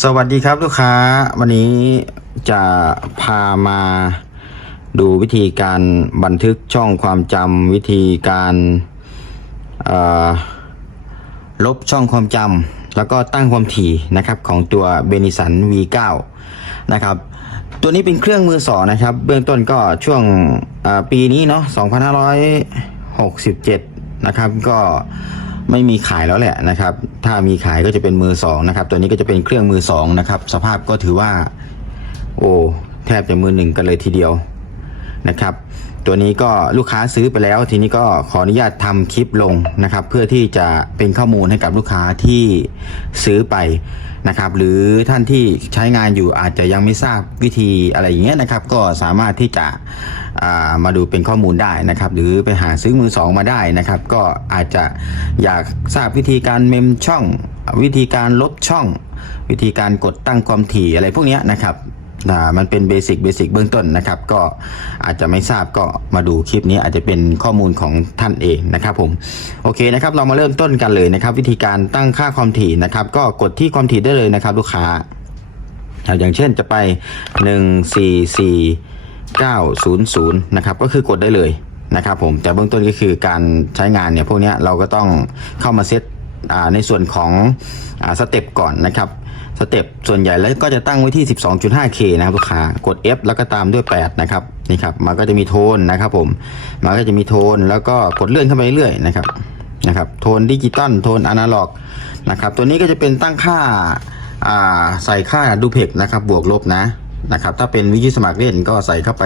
สวัสดีครับลูกค้าวันนี้จะพามาดูวิธีการบันทึกช่องความจำวิธีการลบช่องความจำแล้วก็ตั้งความถี่นะครับของตัวเบนิสัน V9 นะครับตัวนี้เป็นเครื่องมือสองนะครับ เบื้องต้นก็ช่วงปีนี้เนาะ2567 นะครับก็ ไม่มีขายแล้วแหละนะครับ ถ้ามีขายก็จะเป็นมือสองนะครับ ตัวนี้ก็จะเป็นเครื่องมือสองนะครับ สภาพก็ถือว่า โอ้แทบจะมือหนึ่งกันเลยทีเดียวนะครับ ตัวนี้ก็ลูกค้าซื้อไปแล้ว ทีนี้ก็ขออนุญาตทำคลิปลงนะครับ เพื่อที่จะเป็นข้อมูลให้กับลูกค้าที่ซื้อไปนะครับ หรือท่านที่ใช้งานอยู่อาจจะยังไม่ทราบวิธีอะไรอย่างเงี้ยนะครับ ก็สามารถที่จะามาดูเป็นข้อมูลได้นะครับ หรือไปหาซื้อมือสองมาได้นะครับ ก็อาจจะอยากทราบวิธีการเมมช่อง วิธีการลบช่อง วิธีการกดตั้งความถี่อะไรพวกเนี้ยนะครับ มันเป็นเบสิกเบสิกเบื้องต้นนะครับ ก็อาจจะไม่ทราบก็มาดูคลิปนี้อาจจะเป็นข้อมูลของท่านเองนะครับผมโอเคนะครับเรามาเริ่มต้นกันเลยนะครับ วิธีการตั้งค่าความถี่นะครับ ก็กดที่ความถี่ได้เลยนะครับลูกค้าอย่างเช่นจะไป 1 4 4 9 0 0 นะครับ ก็คือกดได้เลยนะครับผมแต่เบื้องต้นก็คือการใช้งานเนี่ยพวกนี้เราก็ต้องเข้ามาเซตในส่วนของอสเต็ปก่อนนะครับ เต็ปส่วนใหญ่แล้วก็จะตั้งไว้ที่ 12.5K นะครับลูกค้ากด F แล้วก็ตามด้วย 8 นะครับนี่ครับมันก็จะมีโทนนะครับผมมันก็จะมีโทนแล้วก็กดเลื่อนเข้าไปเรื่อยๆนะครับนะครับโทนดิจิตอลโทนอนาล็อกนะครับตัวนี้ก็จะเป็นตั้งค่าอ่าใส่ค่าดูเพกนะครับบวกลบนะนะครับถ้าเป็นวิธีสมัครเล่นก็ใส่เข้าไป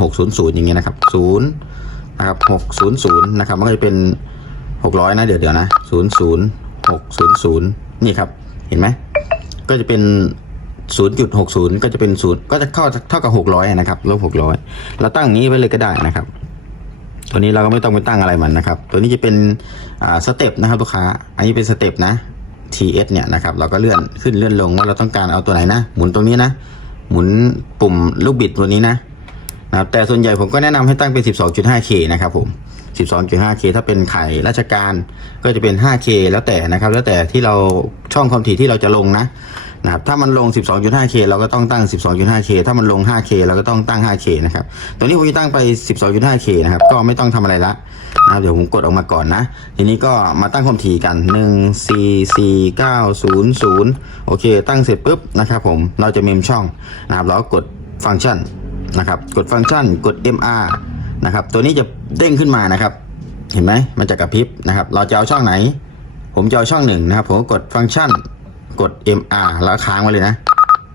0.600 อย่างเงี้ยนะครับ0นะครับ600นะครับมันก็จะเป็น 600 นะเดี๋ยวเดี๋ยวนะ 00600 นี่ครับ เห็นไหม ก็จะเป็น 0.60 ก็จะเป็น0ก็จะเข้าเท่ากับ 600นะครับลบ600 เราตั้งอย่างนี้ไว้เลยก็ได้นะครับ ตัวนี้เราก็ไม่ต้องไปตั้งอะไรมันนะครับ ตัวนี้จะเป็นอ่าสเต็ปนะครับลูกค้า อันนี้เป็นสเต็ปนะ TS เนี่ยนะครับเราก็เลื่อนขึ้นเลื่อนลงว่าเราต้องการเอาตัวไหนนะ หมุนตรงนี้นะ หมุนปุ่มลูกบิดตัวนี้นะนะครับแต่ส่วนใหญ่ผมก็แนะนำให้ตั้งเป็น 12.5K นะครับผม 12.5K ถ้าเป็นไข่ราชการก็จะเป็น 5K แล้วแต่นะครับ แล้วแต่ที่เราช่องความถี่ที่เราจะลงนะนะครับถ้ามันลง 12.5K เราก็ต้องตั้ง 12.5K ถ้ามันลง 5K เราก็ต้องตั้ง 5K นะครับตัวนี้ผมจะตั้งไป 12.5K นะครับ ก็ไม่ต้องทำอะไรละนะครับเดี๋ยวผมกดออกมาก่อนนะ ทีนี้ก็มาตั้งความถี่กัน 1 4 4 9 0 0 โอเค ตั้งเสร็จปุ๊บนะครับผม เราจะเมมช่องนะครับ เราก็กดฟังก์ชันนะครับ กดฟังก์ชัน กด MR นะครับ ตัวนี้จะเด้งขึ้นมานะครับ เห็นไหมมันจะกระพริบนะครับ เราจะเอาช่องไหน ผมจะเอาช่องหนึ่งนะครับ ผมกดฟังก์ชัน กด MR แล้วค้างไว้เลยนะ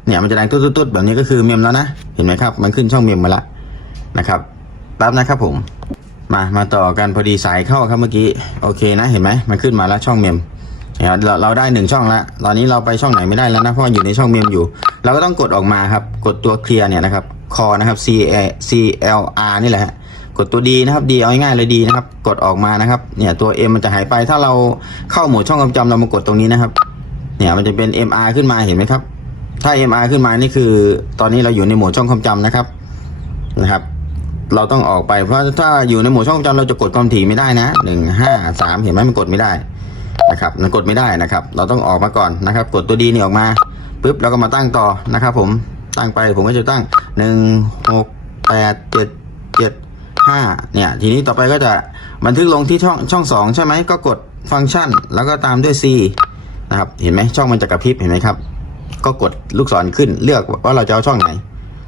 เนี่ยมันจะดังตุ๊ดๆแบบนี้ก็คือเมมแล้วนะ เห็นไหมครับ มันขึ้นช่องเมมมาละนะครับแป๊บนะครับผมมามาต่อกันพอดีสายเข้าครับเมื่อกี้โอเคนะเห็นไหมมันขึ้นมาแล้วช่องเมมเนี่ยเราเราได้หนึ่งช่องแล้วตอนนี้เราไปช่องไหนไม่ได้แล้วนะเพราะอยู่ในช่องเมมอยู่ เราก็ต้องกดออกมาครับ กดตัวเคลียร์เนี่ยนะครับคอนะครับ C C L R นี่แหละ กดตัวดีนะครับดีเอาง่ายเลยดีนะครับ กดออกมานะครับเนี่ยตัว M มันจะหายไปถ้าเราเข้าโหมดช่องความจำเรามากดตรงนี้นะครับ เนี่ยมันจะเป็น MR ขึ้นมาเห็นไหมครับ ถ้า MR ขึ้นมานี่คือ ตอนนี้เราอยู่ในโหมดช่องความจำนะครับนะครับ เราต้องออกไปเพราะถ้าอยู่ในโหมดช่องความจำเราจะกดความถี่ไม่ได้นะหนึ่งห้าสามเห็นไหมมันกดไม่ได้นะครับมันกดไม่ได้นะครับ เราต้องออกมาก่อนนะครับ กดตัวดีนี่ออกมาปุ๊บเราก็มาตั้งต่อนะครับ ผมตั้งไปผมก็จะตั้งหนึ่งหกแปดเจ็ดเจ็ด ห้าเนี่ยทีนี้ต่อไปก็จะบันทึกลงที่ช่องช่องสองใช่ไหมก็กดฟังก์ชัน แล้วก็ตามด้วย C นะครับเห็นไหมช่องมันจะกระพริบเห็นไหมครับ ก็กดลูกศรขึ้นเลือกว่าเราจะเอาช่องไหน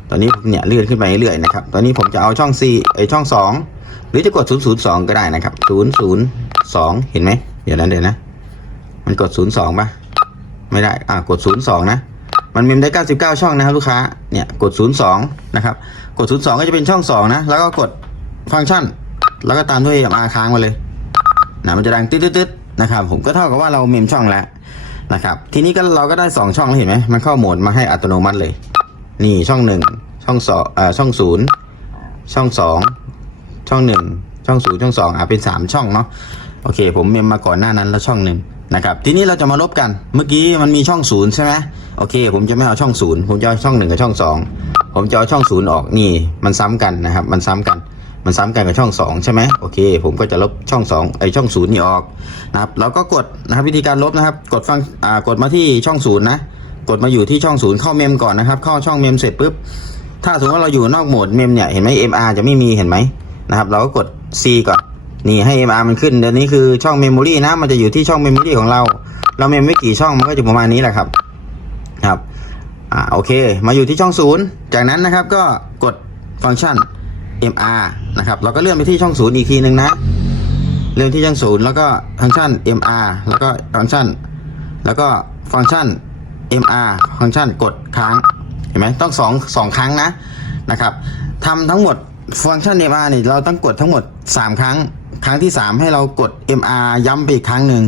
ตอนนี้เนี่ยเลื่อนขึ้นไปเรื่อยๆนะครับตอนนี้ผมจะเอาช่อง C ไอช่อง 2 หรือจะกด 002 ก็ได้นะครับ 002 เห็นไหมเดี๋ยวนั้นเดี๋ยวนะ มันกด 02ป่ะไม่ได้อ่ากด 02 นะมันมมได้ 99 ช่องนะครับลูกค้า เนี่ย กด 02 นะครับ กด 02 ก็จะเป็นช่อง 2 นะ แล้วก็กด ฟังก์ชัน แล้วก็ตามด้วย MR ค้างมาเลยนะมันจะดังตึ๊ดๆนะครับ ผมก็เท่ากับว่าเราเมมช่องแล้วนะครับ ทีนี้ก็เราก็ได้ 2 ช่องแล้วเห็นไหมมันเข้าโหมดมาให้อัตโนมัติเลย นี่ช่องหนึ่งช่องสองอ่าช่องศูนย์ช่องสองช่องหนึ่งช่องศูนย์ช่องสองอ่าเป็นสามช่องเนาะโอเค ผมเมมมาก่อนหน้านั้นแล้วช่องหนึ่งนะครับ ทีนี้เราจะมาลบกัน เมื่อกี้มันมีช่องศูนย์ใช่ไหมโอเค ผมจะไม่เอาช่องศูนย์ผมจะเอาช่องหนึ่งกับช่องสองผมจะเอาช่องศูนย์ออกนี่ มันซ้ำกันนะครับ มันซ้ำกัน มันซ้ำกันกับช่องสองใช่ไหมโอเค ผมก็จะลบช่องสองไอช่องศูนย์นี่ออกนะครับแล้วก็กดนะครับวิธีการลบนะครับ กดฟังอ่ากดมาที่ช่องศูนย์นะกกดมาอยู่ที่ช่องศูนย์เข้าเมมก่อนนะครับ เข้าช่องเมมเสร็จปุ๊บถ้าสมมติว่าเราอยู่นอกโหมดเมมเนี่ยเห็นไหม MR จะไม่มีเห็นไหมนะครับ เราก็กด C ก่อนนี่ให้ MR มันขึ้นเดี๋ยวนี้คือช่องเมมโมรีนะมันจะอยู่ที่ช่องเมมโมรีของเรา เราเมมไม่กี่ช่องมันก็จะประมาณนี้แหละครับครับอ่าโอเค มาอยู่ที่ช่องศูนย์จากนั้นนะครับก็กดฟังก์ชัน MR นะครับ เราก็เลื่อนไปที่ช่องศูนย์อีกทีหนึ่งนะ เลื่อนที่ช่องศูนย์แล้วก็ฟังก์ชัน MR แล้วก็ฟังก์ชัน แล้วก็ฟังก์ชัน MR ฟังก์ชันกดค้าง เห็นไหมต้องสองสองครั้งนะนะครับทำทั้งหมดฟังก์ชัน MR เนี่ยเราต้องกดทั้งหมด 3 ครั้ง ครั้งที่ 3 ให้เรากด MR ย้ำไปอีกครั้งหนึ่ง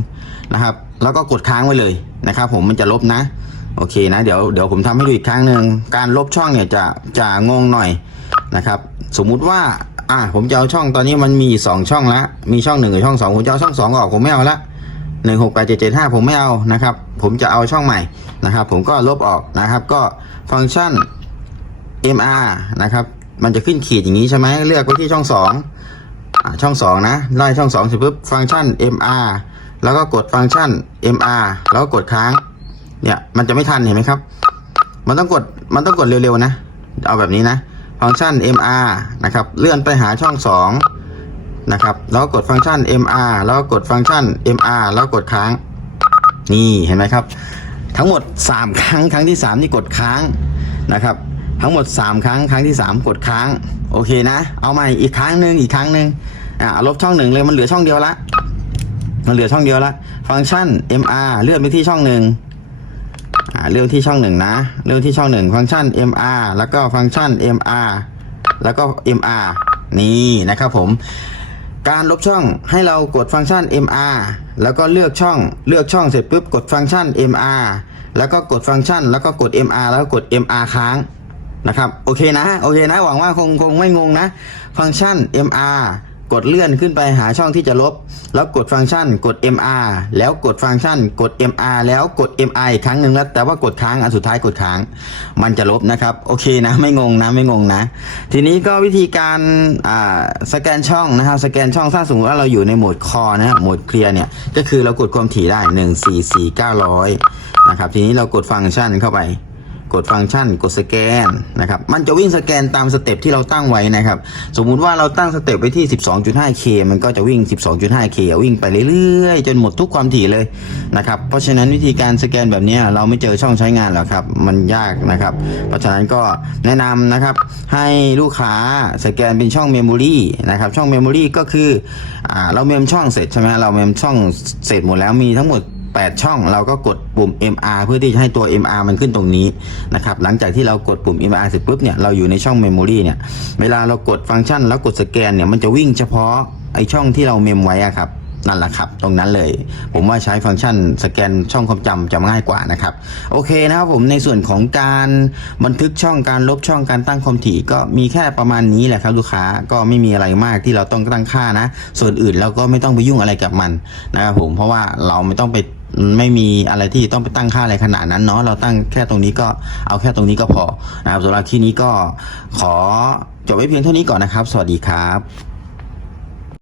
นะครับ แล้วก็กดค้างไว้เลยนะครับ ผมมันจะลบนะโอเคนะเดี๋ยวเดี๋ยวผมทำให้ดูอีกครั้งหนึ่งการลบช่องเนี่ยจะจะงงหน่อย นะครับ สมมุติว่า อะผมจะเอาช่องตอนนี้มันมีสองช่องละมีช่องหนึ่งกับช่องสองผมจะเอาช่องสองออกผมไม่เอาละหนึ่งหกแปดเจ็ดเจ็ดห้าผมไม่เอานะครับ ผมจะเอาช่องใหม่นะครับ ผมก็ลบออกนะครับ ก็ฟังก์ชัน MR นะครับมันจะขึ้นขีดอย่างนี้ใช่ไหมเลือกไปที่ช่องสองอช่องสองนะไล่ช่องสองเสร็จปุ๊บฟังก์ชัน MR แล้วก็กดฟังก์ชัน MR แล้วก็กดค้างเนี่ยมันจะไม่ทันเห็นไหมครับ มันต้องกดมันต้องกดเร็วๆนะ เอาแบบนี้นะ ฟังก์ชัน MR นะครับเลื่อนไปหาช่องสองนะครับแล้วกดฟังก์ชัน MR แล้วกดฟังก์ชัน MR แล้วกดค้าง นี่เห็นไหมครับ ทั้งหมด 3 ครั้งครั้งที่3ที่กดค้างนะครับทั้งหมด 3 ครั้งครั้งที่ 3 กดค้างโอเคนะ เอาใหม่อีกครั้งหนึ่งอีกครั้งหนึ่งอ่าลบช่องหนึ่งเลยมันเหลือช่องเดียวละมันเหลือช่องเดียวละฟังก์ชัน MR เลื่อนไปที่ช่องหนึ่ง เรื่องที่ช่องหนึ่งนะ เรื่องที่ช่องหนึ่งฟังก์ชัน MR แล้วก็ฟังก์ชัน MR แล้วก็ MR นี่นะครับผม การลบช่องให้เรากดฟังก์ชัน MR แล้วก็เลือกช่อง เลือกช่องเสร็จปุ๊บกดฟังก์ชัน MR แล้วก็กดฟังก์ชัน แล้วก็กด MR แล้วก็กด MR ค้างนะครับ โอเคนะ โอเคนะ หวังว่าคงคงไม่งงนะ ฟังก์ชัน MR กดเลื่อนขึ้นไปหาช่องที่จะลบ แล้วกดฟังก์ชันกด MR แล้วกดฟังก์ชัน กด MR แล้วกด MI อีกครั้งหนึ่งแล้ว แต่ว่ากดค้างอันสุดท้ายกดค้าง มันจะลบนะครับโอเคนะไม่งงนะไม่งงนะ ทีนี้ก็วิธีการอ่าสแกนช่องนะครับสแกนช่องถ้าสมมติว่าเราอยู่ในโหมดคอนะครับโหมดเคลียร์เนี่ยก็คือเรากดความถี่ได้ 1 4 4 900นะครับทีนี้เรากดฟังก์ชันเข้าไป กดฟังก์ชัน กดสแกนนะครับ มันจะวิ่งสแกนตามสเต็ปที่เราตั้งไว้นะครับ สมมุติว่าเราตั้งสเต็ปไว้ที่ 12.5K มันก็จะวิ่ง 12.5K วิ่งไปเรื่อยๆ จนหมดทุกความถี่เลยนะครับ เพราะฉะนั้นวิธีการสแกนแบบนี้เราไม่เจอช่องใช้งานหรอกครับ มันยากนะครับ เพราะฉะนั้นก็แนะนำนะครับ ให้ลูกค้าสแกนเป็นช่องเมมโมรีนะครับ ช่องเมมโมรีก็คืออเราเมมช่องเสร็จใช่ไหมเราเมมช่องเสร็จหมดแล้วมีทั้งหมด 8 ช่อง เราก็กดปุ่ม MR เพื่อที่จะให้ตัว MR มันขึ้นตรงนี้นะครับหลังจากที่เรากดปุ่ม MR เสร็จปุ๊บเนี่ยเราอยู่ในช่อง Memory เนี่ยเวลาเรากดฟังก์ชันแล้วกดสแกนเนี่ยมันจะวิ่งเฉพาะไอช่องที่เราเมมไว้อะครับนั่นแหละครับ ตรงนั้นเลย ผมว่าใช้ฟังก์ชันสแกนช่องความจำจะง่ายกว่านะครับ โอเคนะครับผมในส่วนของการบันทึกช่องการลบช่องการตั้งความถี่ ก็มีแค่ประมาณนี้แหละครับลูกค้าก็ไม่มีอะไรมากที่เราต้องตั้งค่านะ ส่วนอื่นเราก็ไม่ต้องไปยุ่งอะไรกับมันนะครับผมเพราะว่าเราไม่ต้องไป ไม่มีอะไรที่ต้องไปตั้งค่าอะไรขนาดนั้นเนาะเราตั้งแค่ตรงนี้ก็เอาแค่ตรงนี้ก็พอนะครับสำหรับที่นี้ก็ขอจบไว้เพียงเท่านี้ก่อนนะครับ สวัสดีครับ